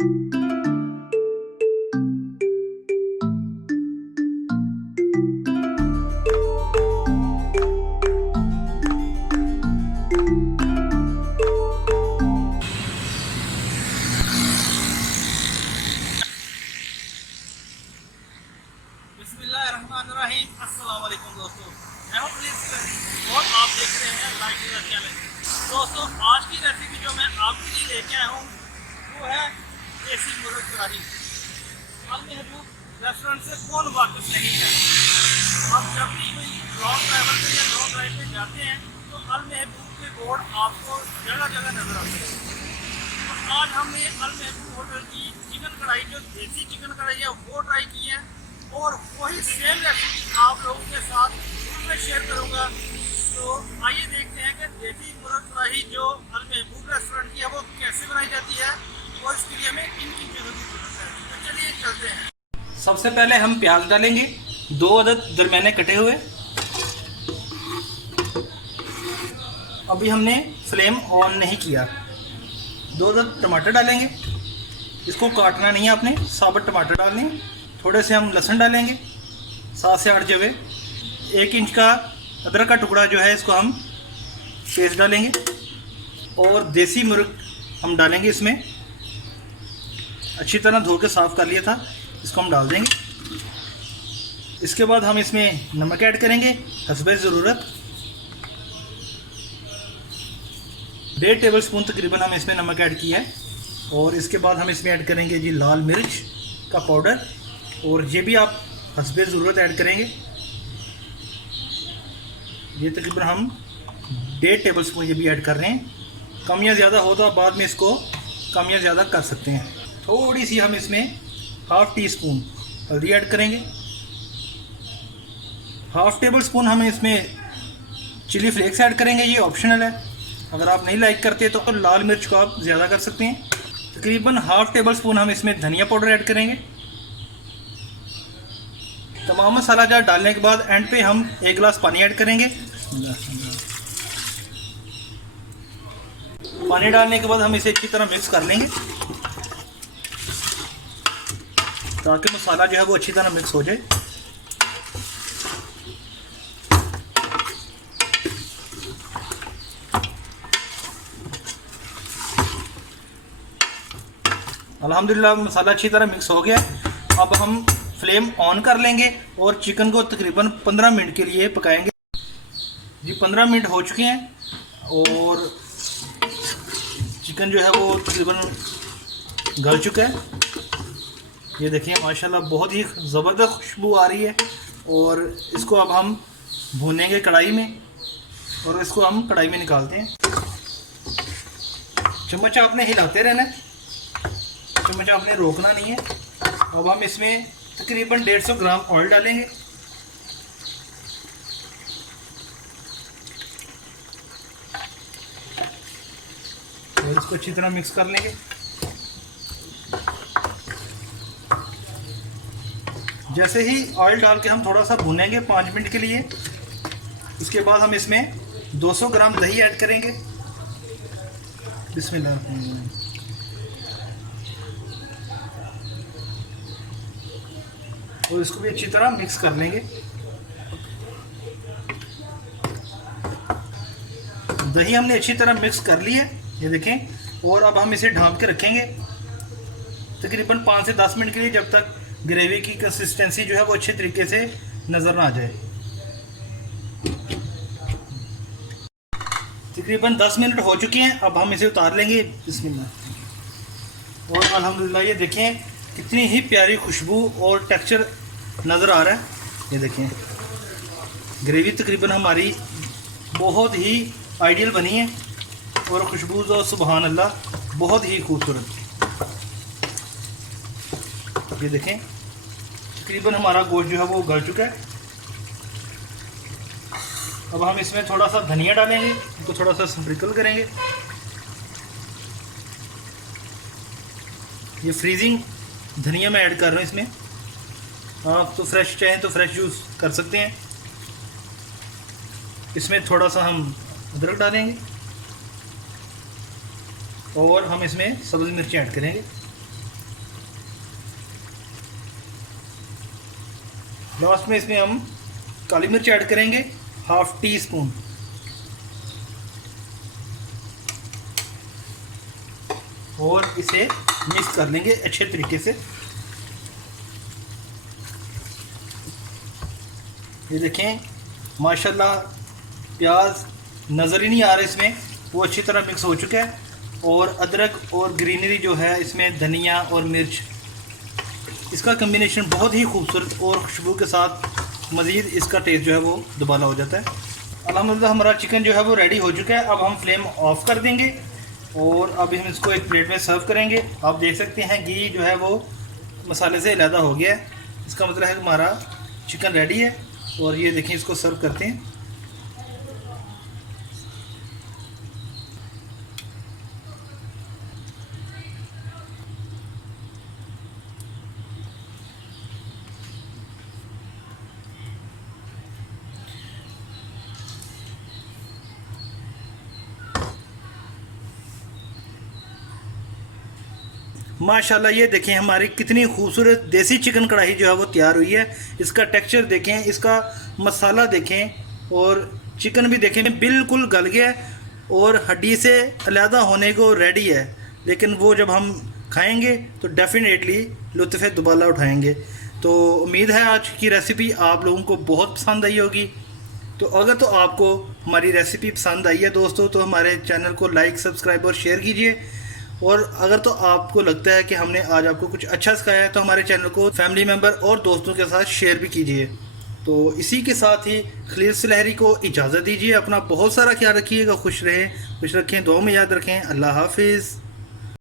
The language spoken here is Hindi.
बिस्मिल्लाहिर्रहमानिर्रहीम। अस्सलाम वालेकुम दोस्तों, मैं हूं प्लीज और आप देख रहे हैं लाइफ चैनल। दोस्तों, आज की रेसिपी जो मैं आपके लिए लेके आया हूं वो है देसी मुर्ग कढ़ाई। रेस्टोरेंट से कौन वाकिफ नहीं है। आप जब भी कोई लॉन्ग ट्रैवल पे या लॉन्ग ड्राइव पे जाते हैं तो अल महबूब के बोर्ड आपको जगह जगह नजर आते हैं। तो आज हमने अल महबूब होटल की चिकन कढ़ाई, जो देसी चिकन कढ़ाई है, वो ट्राई की है और वही सेम रेसिपी आप लोगों के साथ मैं शेयर करूंगा। तो आइए देखते हैं कि देसी मुर्ग कढ़ाई जो अल महबूब रेस्टोरेंट की है वो कैसे बनाई जाती है और इसके लिए हमें किन किन चीज़ों की जरूरत है। तो चलिए चलते हैं। सबसे पहले हम प्याज डालेंगे, 2 अदद दरमियाने कटे हुए। अभी हमने फ्लेम ऑन नहीं किया। 2 अदद टमाटर डालेंगे, इसको काटना नहीं है आपने, साबुत टमाटर डालने। थोड़े से हम लहसुन डालेंगे, 7 से 8 जवे। 1 इंच का अदरक का टुकड़ा जो है इसको हम पेस्ट डालेंगे और देसी मुर्ग हम डालेंगे इसमें। अच्छी तरह धो के साफ़ कर लिया था, इसको हम डाल देंगे। इसके बाद हम इसमें नमक ऐड करेंगे हस्बे ज़रूरत। 1.5 टेबल स्पून तकरीबन हम इसमें नमक ऐड किया है। और इसके बाद हम इसमें ऐड करेंगे जी लाल मिर्च का पाउडर, और ये भी आप हस्बे ज़रूरत ऐड करेंगे। ये तकरीबन हम 1.5 टेबल स्पून ये भी ऐड कर रहे हैं। कम या ज़्यादा हो तो आप बाद में इसको कम या ज़्यादा कर सकते हैं। थोड़ी सी हम इसमें 1/2 टी स्पून हल्दी ऐड करेंगे। 1/2 टेबल स्पून हम इसमें चिली फ्लेक्स ऐड करेंगे, ये ऑप्शनल है। अगर आप नहीं लाइक करते तो लाल मिर्च को आप ज़्यादा कर सकते हैं। तकरीबन 1/2 टेबल स्पून हम इसमें धनिया पाउडर ऐड करेंगे। तमाम मसाला जार डालने के बाद एंड पे हम 1 गिलास पानी ऐड करेंगे। पानी डालने के बाद हम इसे अच्छी तरह मिक्स कर लेंगे ताकि मसाला जो है वो अच्छी तरह मिक्स हो जाए। अल्हम्दुलिल्लाह मसाला अच्छी तरह मिक्स हो गया। अब हम फ्लेम ऑन कर लेंगे और चिकन को तकरीबन 15 मिनट के लिए पकाएंगे। जी 15 मिनट हो चुके हैं और चिकन जो है वो तकरीबन गल चुका है। ये देखिए माशाल्लाह बहुत ही ज़बरदस्त खुशबू आ रही है। और इसको अब हम भूनेंगे कढ़ाई में और इसको हम कढ़ाई में निकालते हैं। चम्मच आपने हिलाते रहना है, चम्मच आपने रोकना नहीं है। अब हम इसमें तकरीबन 150 ग्राम ऑयल डालेंगे। और इसको अच्छी तरह मिक्स कर लेंगे। जैसे ही ऑयल डाल के हम थोड़ा सा भूनेंगे 5 मिनट के लिए, उसके बाद हम इसमें 200 ग्राम दही ऐड करेंगे। बिस्मिल्लाह। और इसको भी अच्छी तरह मिक्स कर लेंगे। दही हमने अच्छी तरह मिक्स कर ली है, ये देखें। और अब हम इसे ढाँप के रखेंगे तकरीबन 5 से 10 मिनट के लिए, जब तक ग्रेवी की कंसिस्टेंसी जो है वो अच्छे तरीके से नज़र ना आ जाए। तकरीबन 10 मिनट हो चुके हैं, अब हम इसे उतार लेंगे। बिस्मिल्लाह। और अल्हम्दुलिल्लाह ये देखें कितनी ही प्यारी खुशबू और टेक्सचर नज़र आ रहा है। ये देखें ग्रेवी तकरीबन हमारी बहुत ही आइडियल बनी है और खुशबू तो सुबहान अल्लाह बहुत ही खूबसूरत। ये देखें तकरीबन हमारा गोश्त जो है वो गल चुका है। अब हम इसमें थोड़ा सा धनिया डालेंगे, इसको थोड़ा सा स्प्रिंकल करेंगे। ये फ्रीजिंग धनिया मैं ऐड कर रहा हूँ इसमें। आप तो फ्रेश चाहें तो फ्रेश यूज़ कर सकते हैं। इसमें थोड़ा सा हम अदरक डालेंगे और हम इसमें सब्ज़ मिर्ची ऐड करेंगे। लास्ट में इसमें हम काली मिर्च ऐड करेंगे, 1/2 टीस्पून। और इसे मिक्स कर लेंगे अच्छे तरीके से। ये देखें माशाल्लाह प्याज नज़र ही नहीं आ रहा इसमें, वो अच्छी तरह मिक्स हो चुका है। और अदरक और ग्रीनरी जो है इसमें धनिया और मिर्च, इसका कम्बिनेशन बहुत ही खूबसूरत और खुशबू के साथ मज़ीद इसका टेस्ट जो है वो दुबाला हो जाता है। अल्हम्दुलिल्लाह हमारा चिकन जो है वो रेडी हो चुका है। अब हम फ्लेम ऑफ कर देंगे और अब हम इसको एक प्लेट में सर्व करेंगे। आप देख सकते हैं घी जो है वो मसाले से अलहदा हो गया है, इसका मतलब है कि हमारा चिकन रेडी है। और ये देखें इसको सर्व करते हैं। माशाल्लाह ये देखें हमारी कितनी खूबसूरत देसी चिकन कढ़ाई जो है वो तैयार हुई है। इसका टेक्सचर देखें, इसका मसाला देखें और चिकन भी देखें बिल्कुल गल गया है और हड्डी से अलहदा होने को रेडी है। लेकिन वो जब हम खाएंगे तो डेफिनेटली लुत्फ़ दुबाला उठाएंगे। तो उम्मीद है आज की रेसिपी आप लोगों को बहुत पसंद आई होगी। तो अगर तो आपको हमारी रेसिपी पसंद आई है दोस्तों, तो हमारे चैनल को लाइक, सब्सक्राइब और शेयर कीजिए। और अगर तो आपको लगता है कि हमने आज आपको कुछ अच्छा सिखाया है तो हमारे चैनल को फैमिली मेम्बर और दोस्तों के साथ शेयर भी कीजिए। तो इसी के साथ ही खलील सुलहरी को इजाज़त दीजिए। अपना बहुत सारा ख्याल रखिएगा, खुश रहें, खुश रखें, दुआ में याद रखें। अल्लाह हाफिज़।